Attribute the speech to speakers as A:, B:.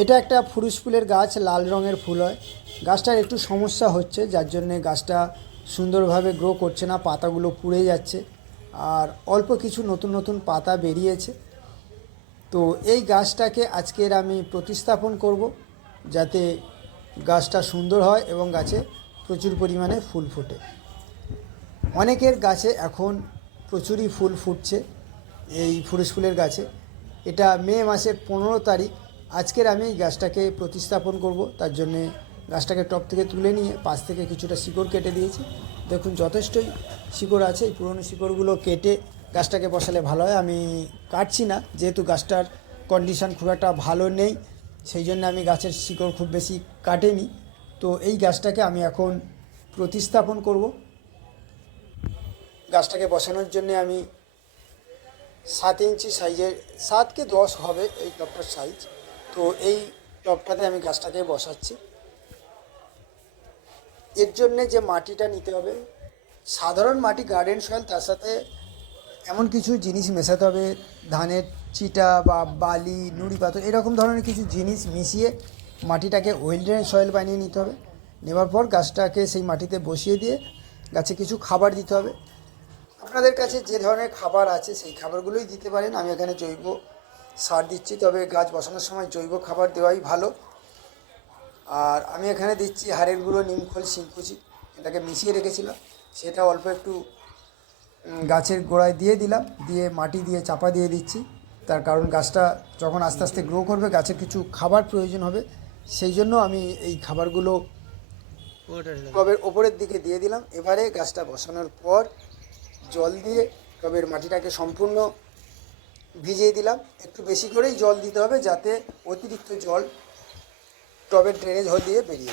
A: এটা একটা ফুরুস ফুলের গাছ, লাল রঙের ফুল হয়। গাছটার একটু সমস্যা হচ্ছে, যার জন্যে গাছটা সুন্দরভাবে গ্রো করছে না, পাতাগুলো পুড়ে যাচ্ছে আর অল্প কিছু নতুন নতুন পাতা বেরিয়েছে। তো এই গাছটাকে আজকের আমি প্রতিস্থাপন করব, যাতে গাছটা সুন্দর হয় এবং গাছে প্রচুর পরিমাণে ফুল ফোটে। অনেকের গাছে এখন প্রচুরই ফুল ফুটছে, এই ফুরুস ফুলের গাছে। এটা মে মাসের পনেরো তারিখ আজকের আমি গাছটাকে প্রতিস্থাপন করব। তার জন্যে গাছটাকে টপ থেকে তুলে নিয়ে পাশ থেকে কিছুটা শিকড় কেটে দিয়েছি। দেখুন, যথেষ্টই শিকড় আছে। এই পুরনো শিকড়গুলো কেটে গাছটাকে বসালে ভালো হয়। আমি কাটছি না, যেহেতু গাছটার কন্ডিশান খুব একটা ভালো নেই, সেই জন্য আমি গাছের শিকড় খুব বেশি কাটেনি। তো এই গাছটাকে আমি এখন প্রতিস্থাপন করব। গাছটাকে বসানোর জন্য আমি সাত ইঞ্চি সাইজের সাত কি দশ হবে এই টবটার সাইজ তো এই টবটাতে আমি গাছটাকে বসাচ্ছি। এর জন্যে যে মাটিটা নিতে হবে, সাধারণ মাটি গার্ডেন সয়েল তার সাথে এমন কিছু জিনিস মেশাতে হবে, ধানের চিটা বা বালি, নুড়ি পাথর, এরকম ধরনের কিছু জিনিস মিশিয়ে মাটিটাকে ওয়েল্ডেন সয়েল বানিয়ে নিতে হবে। নেবার পর গাছটাকে সেই মাটিতে বসিয়ে দিয়ে গাছে কিছু খাবার দিতে হবে। আপনাদের কাছে যে ধরনের খাবার আছে, সেই খাবারগুলোই দিতে পারেন। আমি এখানে জৈব সার দিচ্ছি, তবে গাছ বসানোর সময় জৈব খাবার দেওয়াই ভালো। আর আমি এখানে দিচ্ছি হাড়ের গুঁড়ো নিমখোল শিংকুচি এটাকে মিশিয়ে রেখেছিলাম। সেটা অল্প একটু গাছের গোড়ায় দিয়ে দিলাম, দিয়ে মাটি দিয়ে চাপা দিয়ে দিচ্ছি। তার কারণ গাছটা যখন আস্তে আস্তে গ্রো করবে, গাছের কিছু খাবার প্রয়োজন হবে। সেই জন্য আমি এই খাবারগুলো টবের ওপরের দিকে দিয়ে দিলাম। এবারে গাছটা বসানোর পর জল দিয়ে টবের মাটিটাকে সম্পূর্ণ ভিজিয়ে দিলাম। একটু বেশি করেই জল দিতে হবে যাতে অতিরিক্ত জল টবের ড্রেনেজ হল দিয়ে বেরিয়ে যায়।